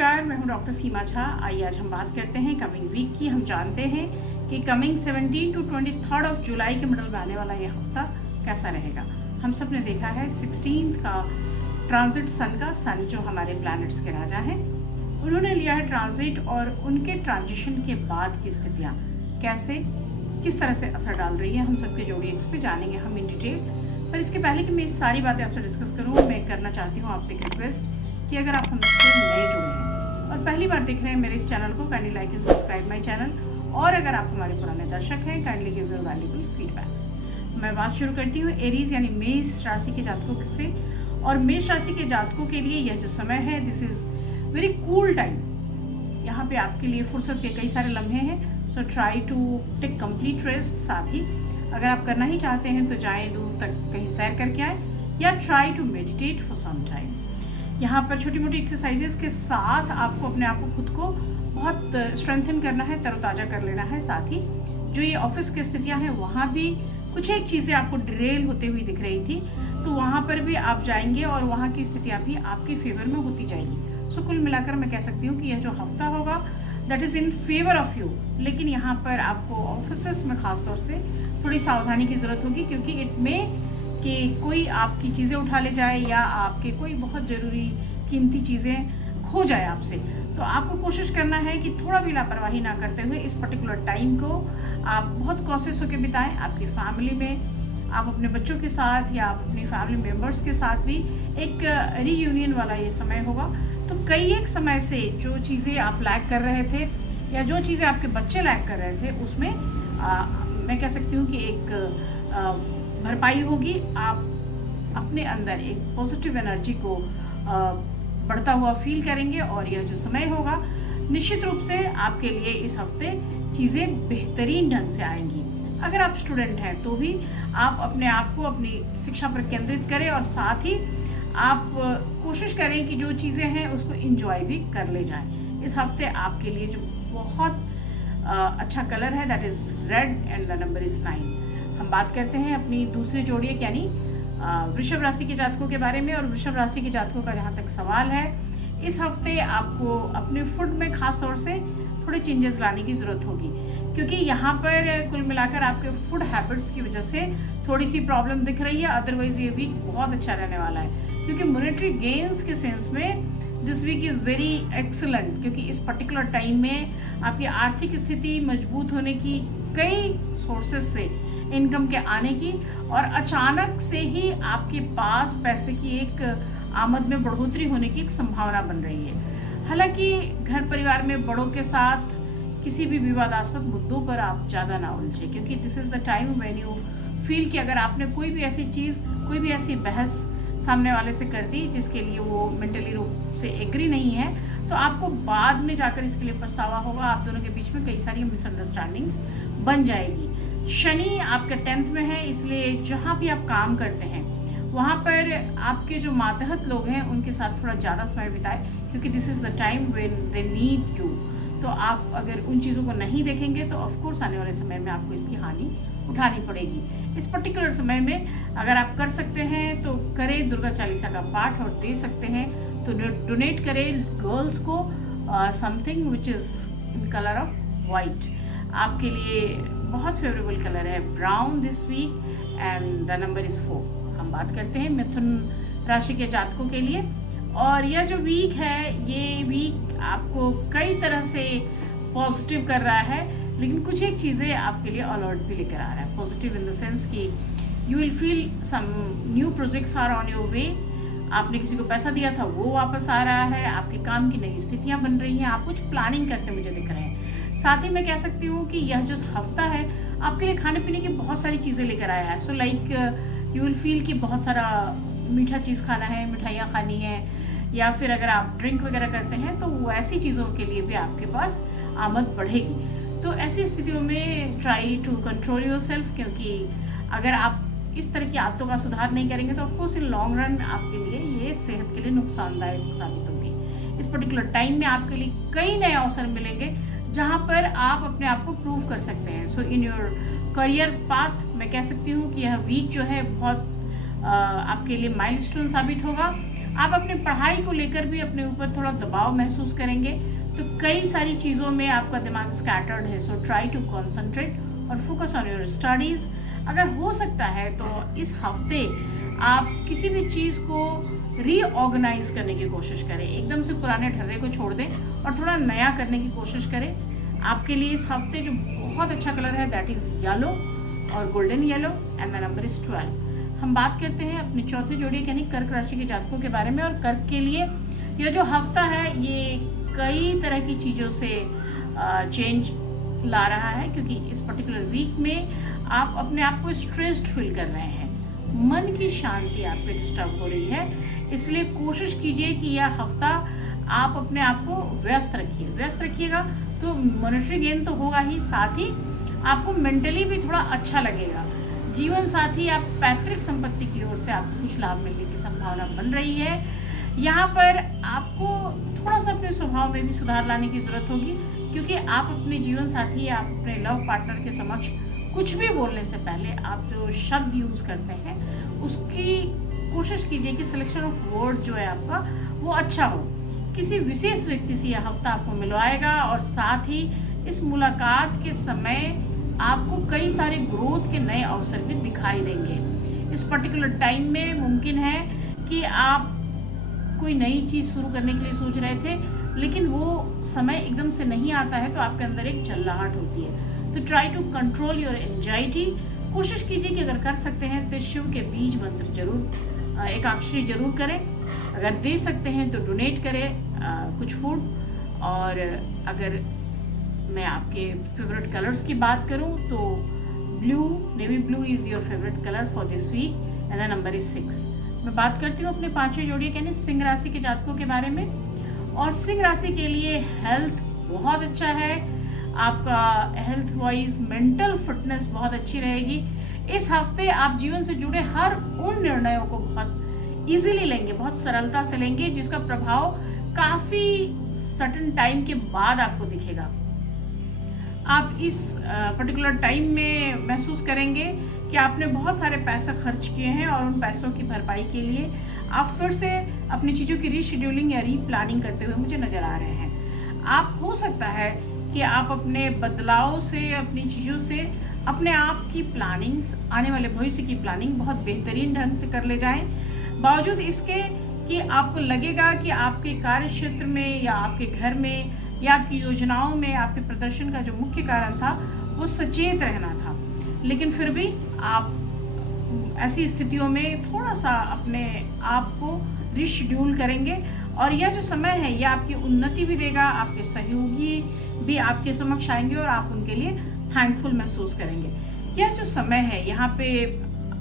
नमस्कार, मैं हूं डॉक्टर सीमा झा। आइए आज हम बात करते हैं कमिंग वीक की। हम जानते हैं कि कमिंग 17 टू 23 जुलाई के मिडल में आने वाला ये हफ्ता कैसा रहेगा। हम सब ने देखा है 16 का ट्रांजिट सन का। सन जो हमारे प्लैनेट्स के राजा हैं, उन्होंने लिया है ट्रांजिट, और उनके ट्रांजिशन के बाद की स्थितियाँ कैसे किस तरह से असर डाल रही है, हम सबके जोड़िएक्स पे जानेंगे हम इन डिटेल। पर इसके पहले कि मैं सारी बातें आपसे डिस्कस करूँ, मैं करना चाहती हूँ आपसे एक रिक्वेस्ट कि अगर आप हमसे नए जुड़े हैं और पहली बार देख रहे हैं मेरे इस चैनल को, kindly like and subscribe my channel. और अगर आप हमारे पुराने दर्शक हैं, kindly give your valuable feedbacks. मैं बात शुरू करती हूँ एरीज यानी मेष राशि के जातकों से। और मेष राशि के जातकों के लिए यह जो समय है, this is very cool time. यहाँ पे आपके लिए फुर्सत के कई सारे लम्हे हैं, so try to take complete rest. साथ ही अगर आप करना ही चाहते हैं तो जाएं दूर तक कहीं सैर करके आए, या try to meditate for some time. यहाँ पर छोटी मोटी एक्सरसाइजेस के साथ आपको अपने आप को खुद को बहुत स्ट्रेंथन करना है, तरोताज़ा कर लेना है। साथ ही जो ये ऑफिस की स्थितियाँ हैं, वहाँ भी कुछ एक चीज़ें आपको डिरेल होते हुए दिख रही थी, तो वहाँ पर भी आप जाएंगे और वहाँ की स्थितियाँ भी आपके फेवर में होती जाएंगी। सो कुल मिलाकर मैं कह सकती हूँ कि यह जो हफ्ता होगा that is in favour of you. लेकिन यहाँ पर आपको ऑफिस में ख़ास तौर से थोड़ी सावधानी की ज़रूरत होगी, क्योंकि इट में कि कोई आपकी चीज़ें उठा ले जाए या आपके कोई बहुत ज़रूरी कीमती चीज़ें खो जाए आपसे। तो आपको कोशिश करना है कि थोड़ा भी लापरवाही ना करते हुए इस पर्टिकुलर टाइम को आप बहुत कॉशियस होकर बिताएं। आपकी फैमिली में, आप अपने बच्चों के साथ या आप अपनी फैमिली मेम्बर्स के साथ भी एक रीयूनियन वाला ये समय होगा। तो कई एक समय से जो चीज़ें आप लैक कर रहे थे या जो चीज़ें आपके बच्चे लैक कर रहे थे, उसमें मैं कह सकती हूँ कि एक भरपाई होगी। आप अपने अंदर एक पॉजिटिव एनर्जी को बढ़ता हुआ फील करेंगे, और यह जो समय होगा निश्चित रूप से आपके लिए इस हफ्ते चीज़ें बेहतरीन ढंग से आएंगी। अगर आप स्टूडेंट हैं तो भी आप अपने आप को अपनी शिक्षा पर केंद्रित करें, और साथ ही आप कोशिश करें कि जो चीज़ें हैं उसको एंजॉय भी कर ले जाएं। इस हफ्ते आपके लिए जो बहुत अच्छा कलर है that is red and the number is 9। हम बात करते हैं अपनी दूसरी जोड़िएक यानी वृषभ राशि के जातकों के बारे में। और वृषभ राशि के जातकों का जहाँ तक सवाल है, इस हफ्ते आपको अपने फूड में खास तौर से थोड़े चेंजेस लाने की ज़रूरत होगी, क्योंकि यहाँ पर कुल मिलाकर आपके फूड हैबिट्स की वजह से थोड़ी सी प्रॉब्लम दिख रही है। अदरवाइज ये वीक बहुत अच्छा रहने वाला है, क्योंकि मॉनेटरी गेन्स के सेंस में this week is very excellent, क्योंकि इस पर्टिकुलर टाइम में आपकी आर्थिक स्थिति मजबूत होने की, कई सोर्सेज से इनकम के आने की, और अचानक से ही आपके पास पैसे की एक आमद में बढ़ोतरी होने की एक संभावना बन रही है। हालांकि घर परिवार में बड़ों के साथ किसी भी विवादास्पद मुद्दों पर आप ज़्यादा ना उलझे, क्योंकि this is the time when you feel कि अगर आपने कोई भी ऐसी चीज़, कोई भी ऐसी बहस सामने वाले से कर दी जिसके लिए वो मेंटली रूप से एग्री नहीं है, तो आपको बाद में जाकर इसके लिए पछतावा होगा। आप दोनों के बीच में कई सारी मिसअंडरस्टैंडिंग्स बन जाएगी। शनि आपके 10th में है, इसलिए जहाँ भी आप काम करते हैं वहाँ पर आपके जो मातहत लोग हैं उनके साथ थोड़ा ज़्यादा समय बिताएं, क्योंकि this is the time when they need you. तो आप अगर उन चीज़ों को नहीं देखेंगे तो ऑफकोर्स आने वाले समय में आपको इसकी हानि उठानी पड़ेगी। इस पर्टिकुलर समय में अगर आप कर सकते हैं तो करें, दुर्गा चालीसा का पाठ, और दे सकते हैं तो डोनेट करें गर्ल्स को something which is in colour of white. आपके लिए बहुत फेवरेबल कलर है brown this week, and the number is 4। हम बात करते हैं मिथुन राशि के जातकों के लिए। और यह जो वीक है, ये वीक आपको कई तरह से पॉजिटिव कर रहा है, लेकिन कुछ एक चीज़ें आपके लिए अलर्ट भी लेकर आ रहा है। पॉजिटिव इन द सेंस कि you will feel some new projects are on your way. आपने किसी को पैसा दिया था, वो वापस आ रहा है, आपके काम की नई स्थितियाँ बन रही हैं, आप कुछ प्लानिंग करते मुझे दिख रहे हैं। साथ ही मैं कह सकती हूँ कि यह जो हफ्ता है आपके लिए खाने पीने की बहुत सारी चीज़ें लेकर आया है। So like you will feel कि बहुत सारा मीठा चीज़ खाना है, मिठाइयाँ खानी है, या फिर अगर आप ड्रिंक वगैरह करते हैं तो वो ऐसी चीज़ों के लिए भी आपके पास आमद बढ़ेगी। तो ऐसी स्थितियों में try to control yourself, क्योंकि अगर आप इस तरह की आदतों का सुधार नहीं करेंगे तो ऑफकोर्स इन लॉन्ग रन आपके लिए ये सेहत के लिए नुकसानदायक साबित होगी। इस पर्टिकुलर टाइम में आपके लिए कई नए अवसर मिलेंगे जहाँ पर आप अपने आप को प्रूव कर सकते हैं। सो इन योर करियर पाथ मैं कह सकती हूँ कि यह वीक जो है बहुत आपके लिए माइलस्टोन साबित होगा। आप अपनी पढ़ाई को लेकर भी अपने ऊपर थोड़ा दबाव महसूस करेंगे, तो कई सारी चीज़ों में आपका दिमाग स्कैटर्ड है। सो ट्राई टू कॉन्सेंट्रेट और फोकस ऑन योर स्टडीज़। अगर हो सकता है तो इस हफ्ते आप किसी भी चीज़ को रीऑर्गेनाइज करने की कोशिश करें, एकदम से पुराने ढर्रे को छोड़ दें और थोड़ा नया करने की कोशिश करें। आपके लिए इस हफ्ते जो बहुत अच्छा कलर है दैट इज़ येलो और golden yellow and the number is 12। हम बात करते हैं अपनी चौथी जोड़ी यानी कर्क राशि के जातकों के बारे में। और कर्क के लिए यह जो हफ्ता है ये कई तरह की चीज़ों से चेंज ला रहा है, क्योंकि इस पर्टिकुलर वीक में आप अपने आप को स्ट्रेस्ड फील कर रहे हैं, मन की शांति आप पे डिस्टर्ब हो रही है। इसलिए कोशिश कीजिए कि यह हफ्ता आप अपने आप को व्यस्त रखिएगा तो मॉनेटरी गेन तो होगा ही, साथ ही आपको मेंटली भी थोड़ा अच्छा लगेगा। जीवन साथी आप पैतृक संपत्ति की ओर से आपको कुछ लाभ मिलने की संभावना बन रही है। यहाँ पर आपको थोड़ा सा अपने स्वभाव में भी सुधार लाने की ज़रूरत होगी, क्योंकि आप अपने जीवन साथी या आप अपने लव पार्टनर के समक्ष कुछ भी बोलने से पहले आप जो शब्द यूज़ करते हैं उसकी कोशिश कीजिए कि सिलेक्शन ऑफ वर्ड जो है आपका वो अच्छा हो। किसी विशेष व्यक्ति से यह हफ्ता आपको मिलवाएगा और साथ ही इस मुलाकात के समय आपको कई सारे ग्रोथ के नए अवसर भी दिखाई देंगे। इस पर्टिकुलर टाइम में मुमकिन है कि आप कोई नई चीज़ शुरू करने के लिए सोच रहे थे, लेकिन वो समय एकदम से नहीं आता है तो आपके अंदर एक चल्लाहट होती है। तो try to control your anxiety. कोशिश कीजिए कि अगर कर सकते हैं तो शिव के बीज मंत्र जरूर एकाक्षरी जरूर करें। अगर दे सकते हैं तो डोनेट करें कुछ फूड। और अगर मैं आपके फेवरेट कलर्स की बात करूं तो blue, navy blue is your favourite colour for this week and the number is 6। मैं बात करती हूँ अपने पांचों जोड़ियों यानी सिंह राशि के जातकों के बारे में। और सिंह राशि के लिए हेल्थ बहुत अच्छा है, आपका हेल्थ वाइज मेंटल फिटनेस बहुत अच्छी रहेगी। इस हफ्ते आप जीवन से जुड़े हर उन निर्णयों को बहुत इजीली लेंगे, बहुत सरलता से लेंगे, जिसका प्रभाव काफ़ी सर्टेन टाइम के बाद आपको दिखेगा। आप इस पर्टिकुलर टाइम में महसूस करेंगे कि आपने बहुत सारे पैसे खर्च किए हैं और उन पैसों की भरपाई के लिए आप फिर से अपनी चीज़ों की रीशेड्यूलिंग या रीप्लानिंग करते हुए मुझे नज़र आ रहे हैं। आप हो सकता है कि आप अपने बदलाव से, अपनी चीज़ों से अपने आप की प्लानिंग्स, आने वाले भविष्य की प्लानिंग बहुत बेहतरीन ढंग से कर ले जाएं। बावजूद इसके कि आपको लगेगा कि आपके कार्य क्षेत्र में या आपके घर में या आपकी योजनाओं में आपके प्रदर्शन का जो मुख्य कारण था वो सचेत रहना था, लेकिन फिर भी आप ऐसी स्थितियों में थोड़ा सा अपने आप को रिशेड्यूल करेंगे। और यह जो समय है यह आपकी उन्नति भी देगा, आपके सहयोगी भी आपके समक्ष आएंगे और आप उनके लिए थैंकफुल महसूस करेंगे। यह जो समय है यहाँ पे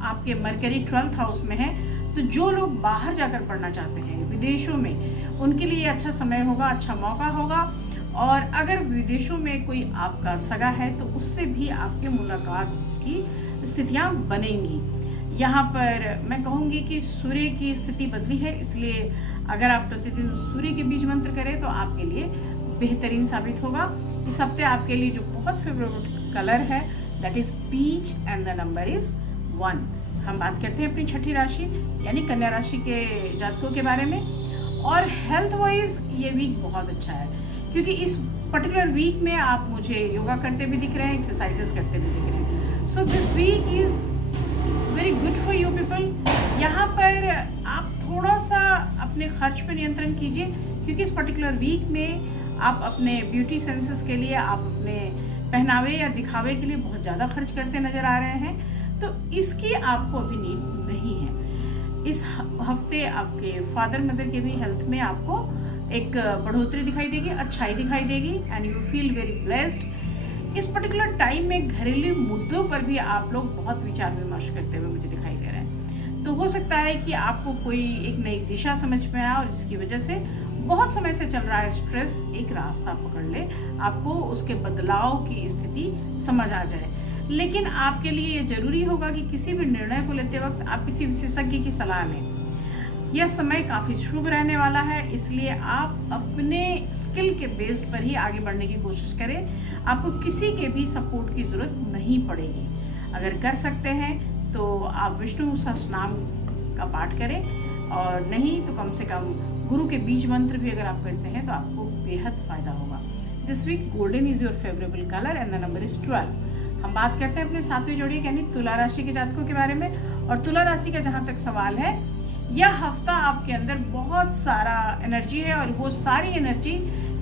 आपके मरकरी 12th हाउस में है, तो जो लोग बाहर जाकर पढ़ना चाहते हैं विदेशों में, उनके लिए अच्छा समय होगा, अच्छा मौका होगा। और अगर विदेशों में कोई आपका सगा है तो उससे भी आपके मुलाकात की स्थितियाँ बनेंगी। यहाँ पर मैं कहूँगी कि सूर्य की स्थिति बदली है, इसलिए अगर आप प्रतिदिन सूर्य के बीज मंत्र करें तो आपके लिए बेहतरीन साबित होगा। इस हफ्ते आपके लिए जो बहुत फेवरेट कलर है that is peach and the number is 1। हम बात करते हैं अपनी छठी राशि यानी कन्या राशि के जातकों के बारे में। और हेल्थ वाइज ये वीक बहुत अच्छा है, क्योंकि इस पर्टिकुलर वीक में आप मुझे योगा करते भी दिख रहे हैं, एक्सरसाइजेस करते भी दिख रहे हैं। So this week is very good for you people. यहाँ पर आप थोड़ा सा अपने खर्च पे नियंत्रण कीजिए, क्योंकि इस पर्टिकुलर वीक में आप अपने ब्यूटी सेंसेस के लिए, आप अपने पहनावे या दिखावे के लिए बहुत ज़्यादा खर्च करते नज़र आ रहे हैं, तो इसकी आपको अभी नीड नहीं है। इस हफ्ते आपके फादर मदर के भी हेल्थ में आपको एक बढ़ोतरी दिखाई देगी, अच्छाई दिखाई देगी and you feel very blessed. इस पर्टिकुलर टाइम में घरेलू मुद्दों पर भी आप लोग बहुत विचार विमर्श करते हुए मुझे दिखाई दे रहे हैं। तो हो सकता है कि आपको कोई एक नई दिशा समझ में आए और जिसकी वजह से बहुत समय से चल रहा है स्ट्रेस एक रास्ता पकड़ ले, आपको उसके बदलाव की स्थिति समझ आ जाए। लेकिन आपके लिए ये जरूरी होगा कि किसी भी निर्णय को लेते वक्त आप किसी विशेषज्ञ की सलाह लें। यह समय काफ़ी शुभ रहने वाला है, इसलिए आप अपने स्किल के बेस पर ही आगे बढ़ने की कोशिश करें। आपको किसी के भी सपोर्ट की ज़रूरत नहीं पड़ेगी। अगर कर सकते हैं तो आप विष्णु सहस्रनाम का पाठ करें। और नहीं तो कम से कम गुरु के बीज मंत्र भी अगर आप करते हैं तो आपको बेहद फायदा होगा। This week golden is your favourable colour and the number is 12। हम बात करते हैं अपने 7वें जोड़ी यानी तुला राशि के जातकों के बारे में। और तुला राशि का जहाँ तक सवाल है, यह हफ्ता आपके अंदर बहुत सारा एनर्जी है और वो सारी एनर्जी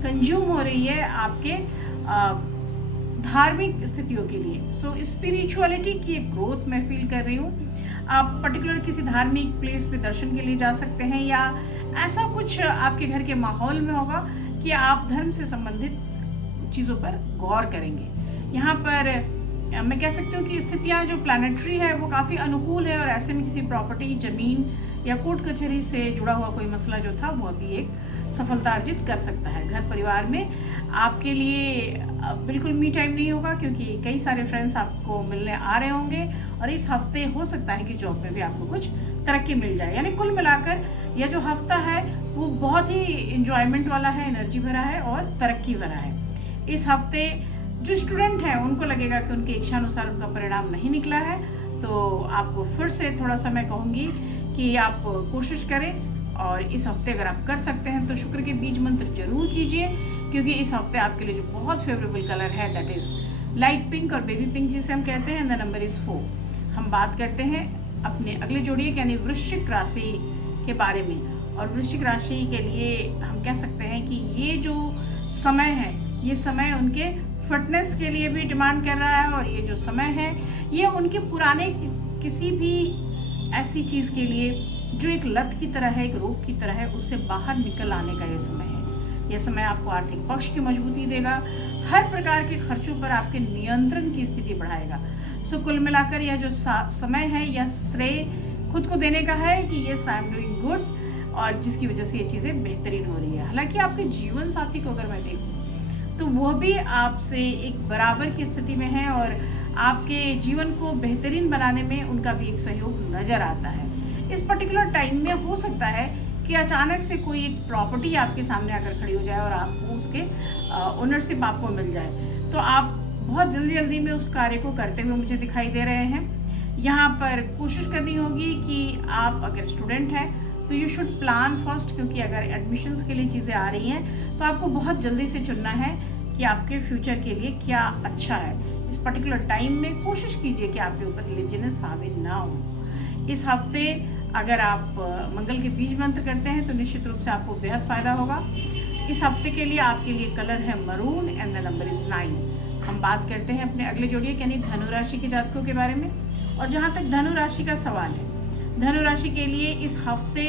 कंज्यूम हो रही है आपके धार्मिक स्थितियों के लिए। सो स्पिरिचुअलिटी की एक ग्रोथ मैं फील कर रही हूँ। आप पर्टिकुलर किसी धार्मिक प्लेस पे दर्शन के लिए जा सकते हैं या ऐसा कुछ आपके घर के माहौल में होगा कि आप धर्म से संबंधित चीज़ों पर गौर करेंगे। यहाँ पर मैं कह सकती हूँ कि स्थितियाँ जो प्लानिटरी है वो काफ़ी अनुकूल है और ऐसे में किसी प्रॉपर्टी, ज़मीन या कोर्ट कचहरी से जुड़ा हुआ कोई मसला जो था वो अभी एक सफलता अर्जित कर सकता है। घर परिवार में आपके लिए बिल्कुल मी टाइम नहीं होगा क्योंकि कई सारे फ्रेंड्स आपको मिलने आ रहे होंगे और इस हफ्ते हो सकता है कि जॉब में भी आपको कुछ तरक्की मिल जाए। यानी कुल मिलाकर यह जो हफ्ता है वो बहुत ही इंजॉयमेंट वाला है, एनर्जी भरा है और तरक्की भरा है। इस हफ्ते जो स्टूडेंट हैं उनको लगेगा कि उनके इच्छानुसार उनका परिणाम नहीं निकला है, तो आपको फिर से थोड़ा सा मैं कहूँगी कि आप कोशिश करें और इस हफ्ते अगर आप कर सकते हैं तो शुक्र के बीज मंत्र जरूर कीजिए क्योंकि इस हफ्ते आपके लिए जो बहुत फेवरेबल कलर है दैट इज लाइट पिंक और बेबी पिंक जिसे हम कहते हैं, द नंबर इज 4। हम बात करते हैं अपने अगले जोड़ी यानी वृश्चिक राशि के बारे में। और वृश्चिक राशि के लिए हम कह सकते हैं कि ये जो समय है ये समय उनके फिटनेस के लिए भी डिमांड कर रहा है और ये जो समय है ये उनके पुराने किसी भी ऐसी चीज़ के लिए जो एक लत की तरह है, एक रोग की तरह है, उससे बाहर निकल आने का ये समय है। यह समय आपको आर्थिक पक्ष की मजबूती देगा, हर प्रकार के खर्चों पर आपके नियंत्रण की स्थिति बढ़ाएगा। सो कुल मिलाकर यह जो समय है यह श्रेय खुद को देने का है कि ये आई एम डूइंग गुड और जिसकी वजह से ये चीज़ें बेहतरीन हो रही है। हालांकि आपके जीवन साथी को अगर मैं देखूँ तो वह भी आपसे एक बराबर की स्थिति में है और आपके जीवन को बेहतरीन बनाने में उनका भी एक सहयोग नज़र आता है। इस पर्टिकुलर टाइम में हो सकता है कि अचानक से कोई एक प्रॉपर्टी आपके सामने आकर खड़ी हो जाए और आपको उसके ओनरशिप आपको मिल जाए, तो आप बहुत जल्दी में उस कार्य को करते हुए मुझे दिखाई दे रहे हैं। यहाँ पर कोशिश करनी होगी कि आप अगर स्टूडेंट हैं तो यू शुड प्लान फर्स्ट, क्योंकि अगर एडमिशन्स के लिए चीज़ें आ रही हैं तो आपको बहुत जल्दी से चुनना है कि आपके फ्यूचर के लिए क्या अच्छा है। इस पर्टिकुलर टाइम में कोशिश कीजिए कि आपके ऊपर लेजीनेस हावी ना हो। इस हफ्ते अगर आप मंगल के बीज मंत्र करते हैं तो निश्चित रूप से आपको बेहद फायदा होगा। इस हफ्ते के लिए आपके लिए कलर है maroon and the number is 9। हम बात करते हैं अपने अगले जोड़ी यानी धनु राशि के जातकों के बारे में। और जहाँ तक धनु राशि का सवाल है, धनु राशि के लिए इस हफ्ते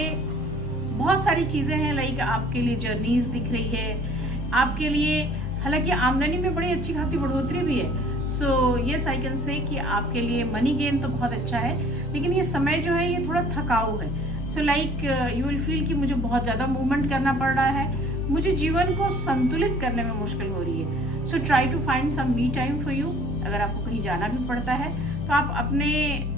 बहुत सारी चीज़ें हैं, लाइक आपके लिए जर्नीज दिख रही है, आपके लिए हालांकि आमदनी में बड़ी अच्छी खासी बढ़ोतरी भी है। सो ये आई कैन से कि आपके लिए मनी गेन तो बहुत अच्छा है, लेकिन ये समय जो है ये थोड़ा थकाऊ है। So like you will feel कि मुझे बहुत ज़्यादा मूवमेंट करना पड़ रहा है, मुझे जीवन को संतुलित करने में मुश्किल हो रही है। So try to find some me time for you. अगर आपको कहीं जाना भी पड़ता है तो आप अपने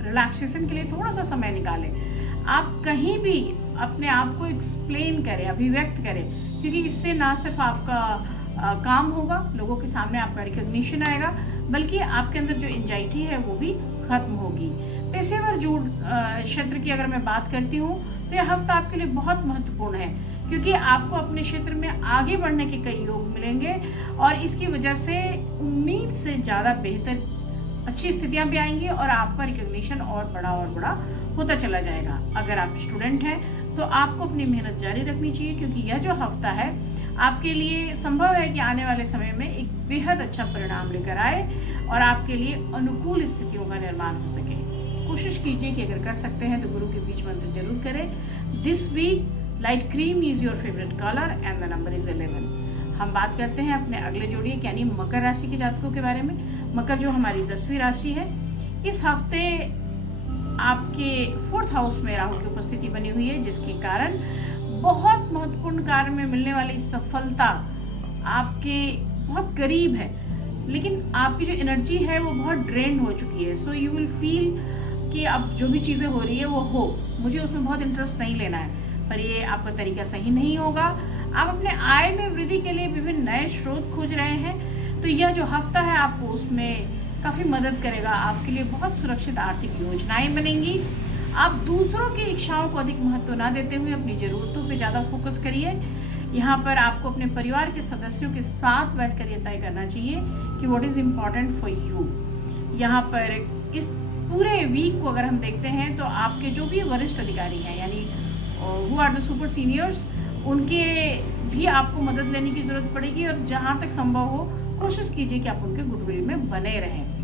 रिलैक्सेशन के लिए थोड़ा सा समय निकालें। आप कहीं भी अपने आप को एक्सप्लेन करें, अभिव्यक्त करें, क्योंकि इससे ना सिर्फ आपका काम होगा, लोगों के सामने आपका रिकग्निशन आएगा, बल्कि आपके अंदर जो एंजाइटी है वो भी खत्म होगी। पेशेवर जोड़ क्षेत्र की अगर मैं बात करती हूँ तो यह हफ्ता आपके लिए बहुत महत्वपूर्ण है क्योंकि आपको अपने क्षेत्र में आगे बढ़ने के कई योग मिलेंगे और इसकी वजह से उम्मीद से ज़्यादा बेहतर अच्छी स्थितियां भी आएंगी और आपका रिकग्निशन और बड़ा होता चला जाएगा। अगर आप स्टूडेंट हैं तो आपको अपनी मेहनत जारी रखनी चाहिए क्योंकि यह जो हफ्ता है आपके लिए संभव है कि आने वाले समय में एक बेहद अच्छा परिणाम लेकर आए और आपके लिए अनुकूल स्थितियों का निर्माण हो सके। कोशिश कीजिए कि अगर कर सकते हैं तो गुरु के बीज मंत्र जरूर करें। This week light cream is your favourite colour and the number is 11। हम बात करते हैं अपने अगले जोड़ी यानी मकर राशि के जातकों के बारे में। मकर जो हमारी 10वीं राशि है, इस हफ्ते आपके 4th हाउस में राहु की उपस्थिति बनी हुई है जिसके कारण बहुत महत्वपूर्ण कार्य में मिलने वाली सफलता आपके बहुत करीब है, लेकिन आपकी जो एनर्जी है वो बहुत ड्रेन्ड हो चुकी है। सो यू विल फील कि अब जो भी चीज़ें हो रही है वो हो, मुझे उसमें बहुत इंटरेस्ट नहीं लेना है, पर ये आपका तरीका सही नहीं होगा। आप अपने आय में वृद्धि के लिए विभिन्न नए स्रोत खोज रहे हैं, तो यह जो हफ्ता है आपको उसमें काफ़ी मदद करेगा। आपके लिए बहुत सुरक्षित आर्थिक योजनाएं बनेंगी। आप दूसरों की इच्छाओं को अधिक महत्व ना देते हुए अपनी ज़रूरतों पे ज़्यादा फोकस करिए। यहाँ पर आपको अपने परिवार के सदस्यों के साथ बैठकर ये तय करना चाहिए कि what is important for you. यहाँ पर इस पूरे वीक को अगर हम देखते हैं तो आपके जो भी वरिष्ठ अधिकारी हैं, यानी who are the super seniors, उनके भी आपको मदद लेने की ज़रूरत पड़ेगी और जहाँ तक संभव हो कोशिश कीजिए कि आप उनके गुडविल में बने रहें।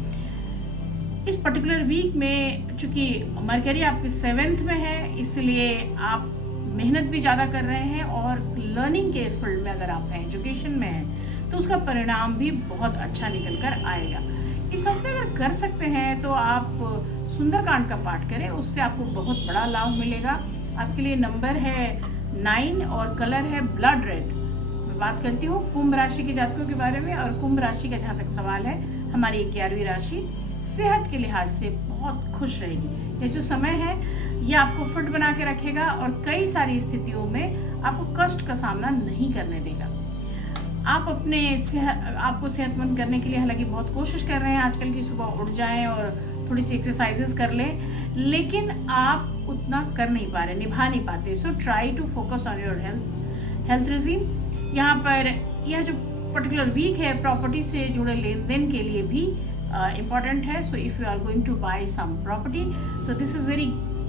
इस पर्टिकुलर वीक में चूँकि मरकरी आपके 7th में है, इसलिए आप मेहनत भी ज़्यादा कर रहे हैं और लर्निंग के फील्ड में अगर आप हैं, एजुकेशन में हैं, तो उसका परिणाम भी बहुत अच्छा निकल कर आएगा। इस हफ्ते अगर कर सकते हैं तो आप सुंदरकांड का पाठ करें, उससे आपको बहुत बड़ा लाभ मिलेगा। आपके लिए नंबर है 9 और कलर है ब्लड रेड। मैं बात करती हूँ कुंभ राशि के जातकों के बारे में, और कुंभ राशि का जहाँ तक सवाल है, हमारी 11वीं राशि सेहत के लिहाज से बहुत खुश रहेगी। ये जो समय है ये आपको फिट बना के रखेगा और कई सारी स्थितियों में आपको कष्ट का सामना नहीं करने देगा। आप आपको सेहतमंद करने के लिए हालांकि बहुत कोशिश कर रहे हैं आजकल की, सुबह उठ जाएं और थोड़ी सी एक्सरसाइजेस कर लें, लेकिन आप उतना कर नहीं पा रहे, निभा नहीं पाते। So try to focus on your health regime. यहाँ पर यह जो पर्टिकुलर वीक है प्रॉपर्टी से जुड़े लेन देन के लिए भी इम्पॉर्टेंट है। So if you are going to buy some property, तो this is very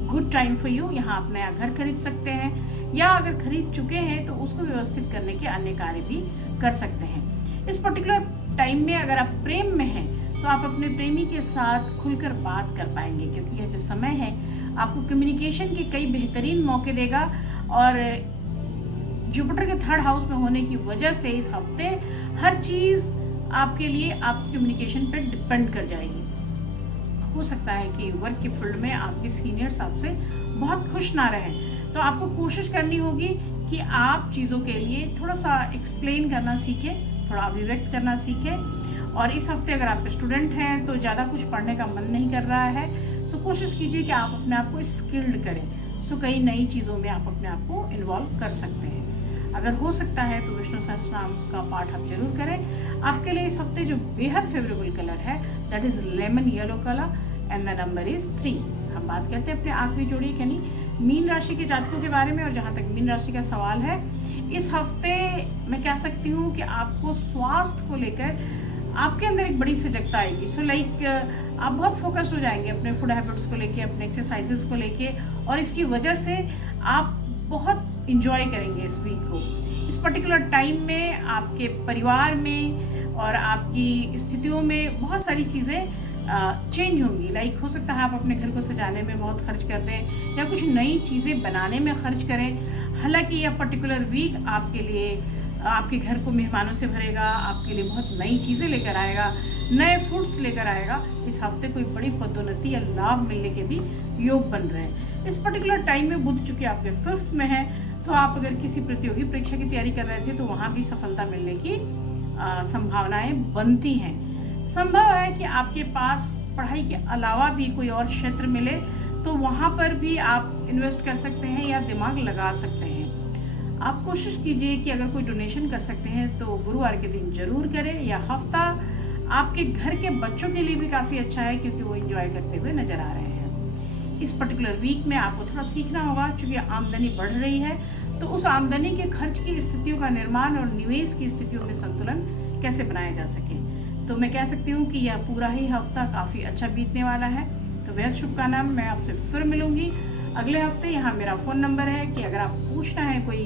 good time for you. यहाँ आप नया घर खरीद सकते हैं, या अगर खरीद चुके हैं तो उसको व्यवस्थित करने के अन्य कार्य भी कर सकते हैं। इस पर्टिकुलर टाइम में अगर आप प्रेम में हैं तो आप अपने प्रेमी के साथ खुलकर बात कर पाएंगे, क्योंकि यह जो समय है आपको कम्युनिकेशन के कई बेहतरीन मौके देगा। और जुपिटर के 3rd हाउस में होने की वजह से इस हफ्ते हर चीज़ आपके लिए आपकी कम्युनिकेशन पर डिपेंड कर जाएगी। हो सकता है कि वर्क के फील्ड में आपके सीनियर्स आपसे बहुत खुश ना रहें, तो आपको कोशिश करनी होगी कि आप चीज़ों के लिए थोड़ा सा एक्सप्लेन करना सीखें, थोड़ा अभिव्यक्त करना सीखें। और इस हफ्ते अगर आप स्टूडेंट हैं तो ज़्यादा कुछ पढ़ने का मन नहीं कर रहा है, तो कोशिश कीजिए कि आप अपने आप को स्किल्ड करें। सो कई नई चीज़ों में आप अपने आप को इन्वॉल्व कर सकते हैं। अगर हो सकता है तो विष्णु सहस्त्रनाम का पाठ आप जरूर करें। आपके लिए इस हफ्ते जो बेहद फेवरेबल कलर है that is lemon yellow colour and the number is 3। हम बात करते हैं अपने आखिरी जोड़ी यानी मीन राशि के जातकों के बारे में। और जहाँ तक मीन राशि का सवाल है, इस हफ्ते मैं कह सकती हूँ कि आपको स्वास्थ्य को लेकर आपके अंदर एक बड़ी सजगता आएगी। सो लाइक आप बहुत फोकस्ड हो जाएंगे अपने फूड हैबिट्स को लेके, अपने एक्सरसाइजेस को लेके, और इसकी वजह से आप बहुत इंजॉय करेंगे इस वीक को। इस पर्टिकुलर टाइम में आपके परिवार में और आपकी स्थितियों में बहुत सारी चीज़ें चेंज होंगी। लाइक हो सकता है आप अपने घर को सजाने में बहुत खर्च कर दें या कुछ नई चीज़ें बनाने में खर्च करें। हालांकि यह पर्टिकुलर वीक आपके लिए आपके घर को मेहमानों से भरेगा, आपके लिए बहुत नई चीज़ें लेकर आएगा, नए फूड्स लेकर आएगा। इस हफ्ते कोई बड़ी पदोन्नति या लाभ मिलने के भी योग बन रहे हैं। इस पर्टिकुलर टाइम में बुध चूँकि आपके 5th में है, तो आप अगर किसी प्रतियोगी परीक्षा की तैयारी कर रहे थे तो वहाँ भी सफलता मिलने की संभावनाएं बनती हैं। संभव है कि आपके पास पढ़ाई के अलावा भी कोई और क्षेत्र मिले, तो वहाँ पर भी आप इन्वेस्ट कर सकते हैं या दिमाग लगा सकते हैं। आप कोशिश कीजिए कि अगर कोई डोनेशन कर सकते हैं तो गुरुवार के दिन जरूर करें। यह हफ्ता आपके घर के बच्चों के लिए भी काफ़ी अच्छा है, क्योंकि वो एंजॉय करते हुए नजर आ रहे हैं। इस पर्टिकुलर वीक में आपको थोड़ा सीखना होगा, क्योंकि आमदनी बढ़ रही है, तो उस आमदनी के खर्च की स्थितियों का निर्माण और निवेश की स्थितियों में संतुलन कैसे बनाया जा सके। तो मैं कह सकती हूँ कि यह पूरा ही हफ्ता काफ़ी अच्छा बीतने वाला है। तो बेहद शुभकामनाएं, मैं आपसे फिर मिलूंगी अगले हफ्ते। यहाँ मेरा फ़ोन नंबर है कि अगर आप पूछना है कोई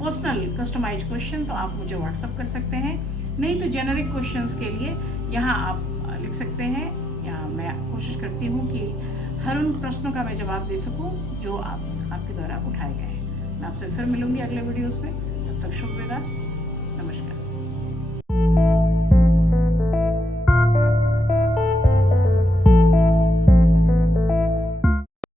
पर्सनल कस्टमाइज क्वेश्चन तो आप मुझे व्हाट्सअप कर सकते हैं, नहीं तो जेनरिक क्वेश्चंस के लिए यहाँ आप लिख सकते हैं। यहाँ मैं कोशिश करती हूँ कि हर उन प्रश्नों का मैं जवाब दे सकूँ जो आपके द्वारा उठाए गए हैं। मैं आपसे फिर मिलूंगी अगले वीडियोज़ में। तब तक शुभ विदा।